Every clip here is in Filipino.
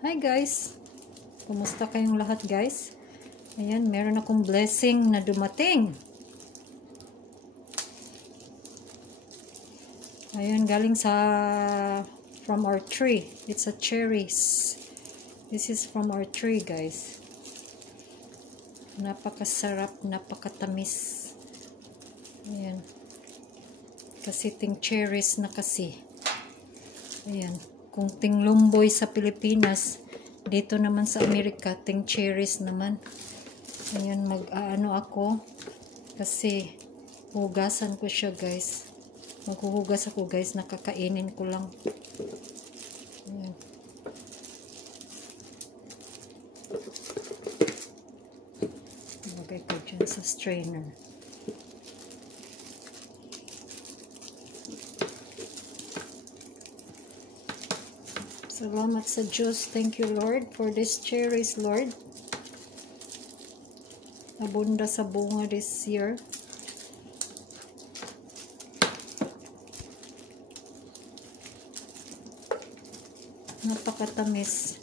Hi guys! Kumusta kayong lahat guys? Ayan, meron akong blessing na dumating. Ayan, galing from our tree. It's a cherries. This is from our tree guys. Napakasarap, napakatamis. Ayan. Kasi ting cherries na kasi. Ayan. Kung ting lumboy sa Pilipinas, dito naman sa Amerika, ting cherries naman. Ayan, mag-aano ako. Kasi, hugasan ko siya guys. Maghuhugas ako guys, nakakainin ko lang. Ayan. Lagay ko dyan sa strainer. Salamat sa Diyos. Thank you, Lord, for this cherries, Lord. Abunda sa bunga this year. Napakatamis.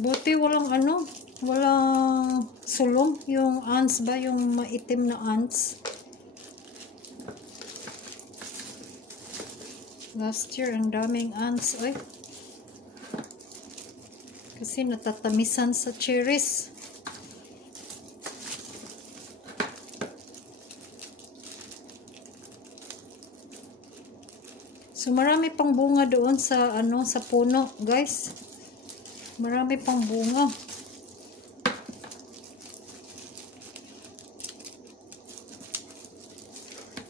Buti walang walang sulong, yung ants ba, yung maitim na ants. Last year, ang daming ants, ay. Kasi natatamisan sa cherries. So, marami pang bunga doon sa, sa puno, guys. Marami pang bunga.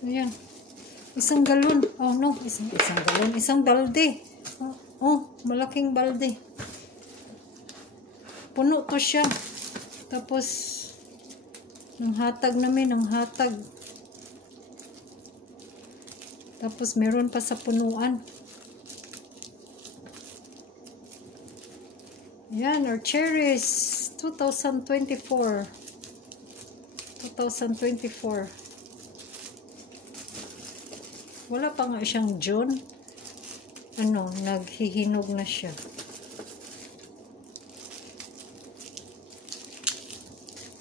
Ayan. Isang galon. Oh no, isang galon. Isang balde. Oh, malaking balde. Puno to siya. Tapos, ng hatag namin, ng hatag. Tapos, meron pa sa punuan. Ayan, our cherries. 2024. 2024. Wala pa nga siyang June. Naghihinog na siya.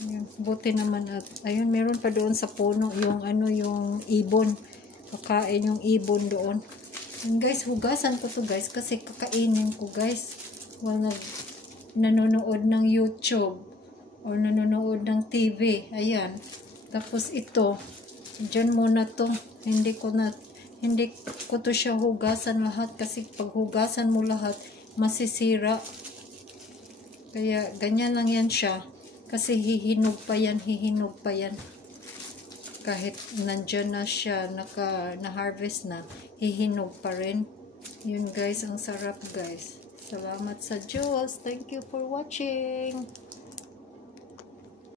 Ayan, buti naman at ayun, meron pa doon sa puno yung yung ibon. Kakain yung ibon doon. And guys, hugasan ko to guys kasi kakainin ko guys. Nanonood ng YouTube or nanonood ng TV. Ayan. Tapos ito, dyan muna to. Hindi ko to siya hugasan lahat kasi pag hugasan mo lahat, masisira. Kaya ganyan lang yan siya. Kasi hihinog pa yan. Kahit nandyan na siya, na-harvest na, hihinog pa rin. Yun guys, ang sarap guys. Salamat sa Diyos. Thank you for watching.